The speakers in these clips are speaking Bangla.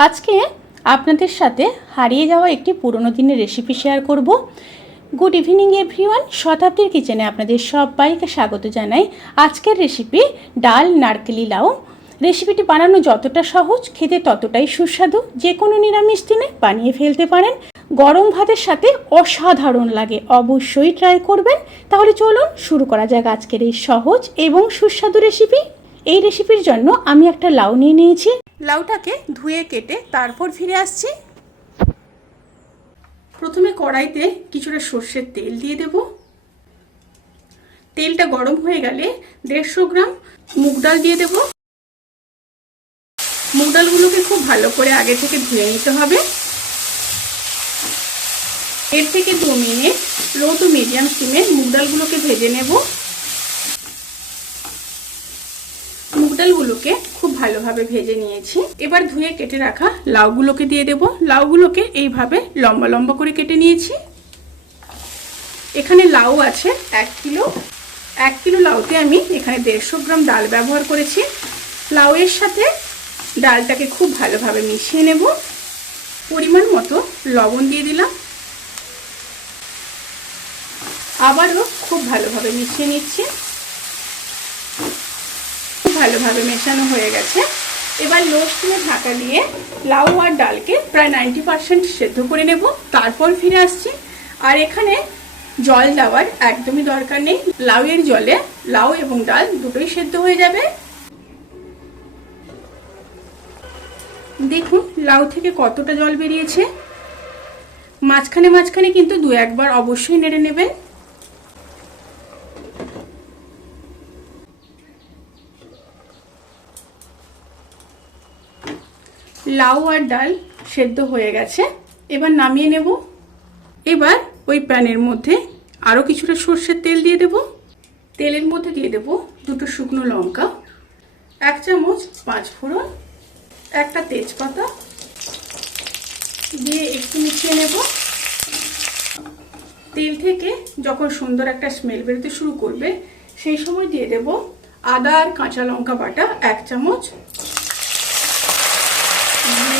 আজকে আপনাদের সাথে হারিয়ে যাওয়া একটি পুরনো দিনের রেসিপি শেয়ার করব। গুড ইভিনিং এভরিওয়ান, শতাব্দীর কিচেনে আপনাদের সবাইকে স্বাগত জানাই। আজকের রেসিপি ডাল নারকেলি লাউ। রেসিপিটি বানানো যতটা সহজ, খেতে ততটাই সুস্বাদু। যে কোনো নিরামিষ দিনে বানিয়ে ফেলতে পারেন। গরম ভাতের সাথে অসাধারণ লাগে, অবশ্যই ট্রাই করবেন। তাহলে চলুন শুরু করা যাক আজকের এই সহজ এবং সুস্বাদু রেসিপি। এই রেসিপির জন্য আমি একটা লাউ নিয়ে নিয়েছি। লাউটাকে ধুয়ে কেটে তারপর ফিরে আসছি। প্রথমে কড়াইতে কিছুটা সর্ষের তেল দিয়ে দেব। তেলটা গরম হয়ে গেলে 150 গ্রাম মুগ ডাল দিয়ে দেব। মুগ ডালগুলোকে খুব ভালো করে আগে থেকে ধুয়ে নিতে হবে। এর থেকে 2 মিনিট লো টু মিডিয়াম স্টিমে মুগ ডালগুলোকে ভেজে নেব। মুগ ডালগুলোকে খুব ভালোভাবে ভেজে নিয়েছি। এবার ধুয়ে কেটে রাখা লাউগুলোকে দিয়ে দেব। লাউগুলোকে এইভাবে লম্বা লম্বা করে কেটে নিয়েছি। এখানে লাউ আছে 1 কিলো। 1 কিলো লাউতে আমি এখানে 150 গ্রাম ডাল ব্যবহার করেছি। লাউয়ের সাথে ডালটাকে খুব ভালোভাবে মিশিয়ে নেব। পরিমাণ মতো লবণ দিয়ে দিলাম। আবারও খুব ভালোভাবে মিশিয়ে নিচ্ছি। ভালোভাবে মেশানো হয়ে গেছে। এবার লো স্টিমে ঢাকা দিয়ে লাউ আর ডালকে প্রায় 90% সেদ্ধ করে নেব। তারপর ফিরে আসছি। আর এখানে জল দেওয়ার একদমই দরকার নেই। লাউয়ের জলে লাউ এবং ডাল দুটোই সেদ্ধ হয়ে যাবে। দেখুন লাউ থেকে কতটা জল বেরিয়েছে। মাঝখানে মাঝখানে কিন্তু 2-1 বার অবশ্যই নেড়ে নেবেন। লাউ আর ডাল সেদ্ধ হয়ে গেছে। এবার নামিয়ে নেব। এবার ওই প্যানের মধ্যে আরও কিছুটা সর্ষের তেল দিয়ে দেব। তেলের মধ্যে দিয়ে দেব 2টো শুকনো লঙ্কা, 1 চামচ 5 ফোড়ন, একটা তেজপাতা দিয়ে একটু মিশিয়ে নেব। তেল থেকে যখন সুন্দর একটা স্মেল বেরোতে শুরু করবে সেই সময় দিয়ে দেব আদা আর কাঁচা লঙ্কা বাটা 1 চামচ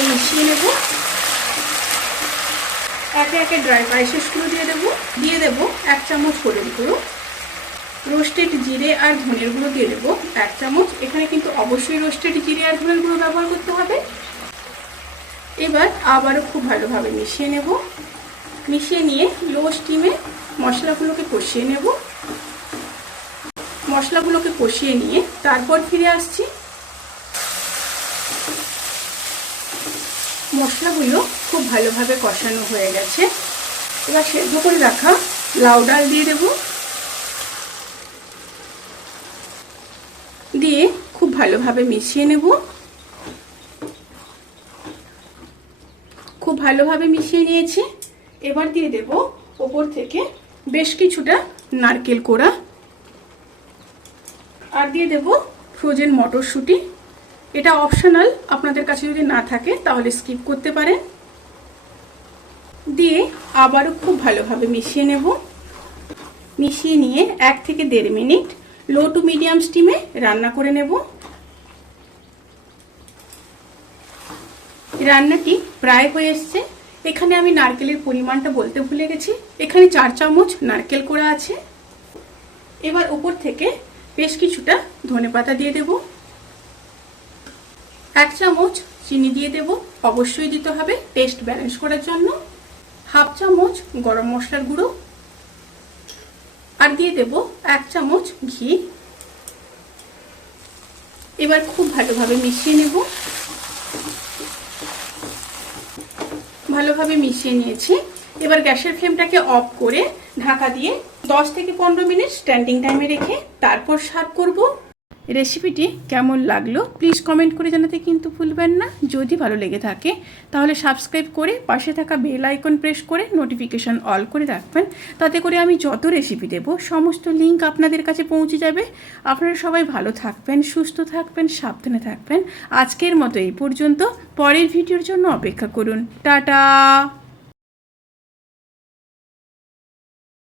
মিশিয়ে নেব। একে একে ড্রাই স্পাইসেসগুলো দিয়ে দেব 1 চামচ হলুদ গুঁড়ো, রোস্টেড জিরে আর ধনের গুঁড়ো দিয়ে দেবো 1 চামচ। এখানে কিন্তু অবশ্যই রোস্টেড জিরে আর ধনের গুঁড়ো ব্যবহার করতে হবে। এবার আবারও খুব ভালোভাবে মিশিয়ে নেব। মিশিয়ে নিয়ে লো স্টিমে মশলাগুলোকে কষিয়ে নেব। মশলাগুলোকে কষিয়ে নিয়ে তারপর ফিরে আসছি। মশলাগুলো খুব ভালোভাবে কষানো হয়ে গেছে। এবার সেদ্ধ করে রাখা লাউ ডাল দিয়ে দেব। দিয়ে খুব ভালোভাবে মিশিয়ে নেব। খুব ভালোভাবে মিশিয়ে নিয়েছি। এবার দিয়ে দেব ওপর থেকে বেশ কিছুটা নারকেল কোড়া আর দিয়ে দেব ফ্রোজেন মটরশুঁটি। এটা অপশনাল, আপনাদের কাছে যদি না থাকে তাহলে স্কিপ করতে পারেন। দিয়ে আবারও খুব ভালোভাবে মিশিয়ে নেব। মিশিয়ে নিয়ে 1 থেকে 1.5 মিনিট লো টু মিডিয়াম স্টিমে রান্না করে নেব। রান্নাটি প্রায় হয়ে এসছে। এখানে আমি নারকেলের পরিমাণটা বলতে ভুলে গেছি। এখানে 4 চামচ নারকেল কোড়া আছে। এবার উপর থেকে বেশ কিছুটা ধনেপাতা দিয়ে দেব। 1 চামচ চিনি দিয়ে দেব, অবশ্যই দিতে হবে টেস্ট ব্যালেন্স করার জন্য। 1/2 চামচ গরম মশলার গুঁড়ো আর দিয়ে দেব 1 চামচ ঘি। এবার খুব ভালোভাবে মিশিয়ে নেব। ভালোভাবে মিশিয়ে নিয়েছি। এবার গ্যাসের ফ্লেমটাকে অফ করে ঢাকা দিয়ে 10 থেকে 15 মিনিট স্ট্যান্ডিং টাইমে রেখে তারপর সার্ভ করব। রেসিপিটি কেমন লাগলো প্লিজ কমেন্ট করে জানাতে কিন্তু ভুলবেন না। যদি ভালো লেগে থাকে তাহলে সাবস্ক্রাইব করে পাশে থাকা বেল আইকন প্রেস করে নোটিফিকেশান অল করে রাখবেন। তাতে করে আমি যত রেসিপি দেব সমস্ত লিঙ্ক আপনাদের কাছে পৌঁছে যাবে। আপনারা সবাই ভালো থাকবেন, সুস্থ থাকবেন, সাবধানে থাকবেন। আজকের মতো এই পর্যন্ত। পরের ভিডিওর জন্য অপেক্ষা করুন। টাটা।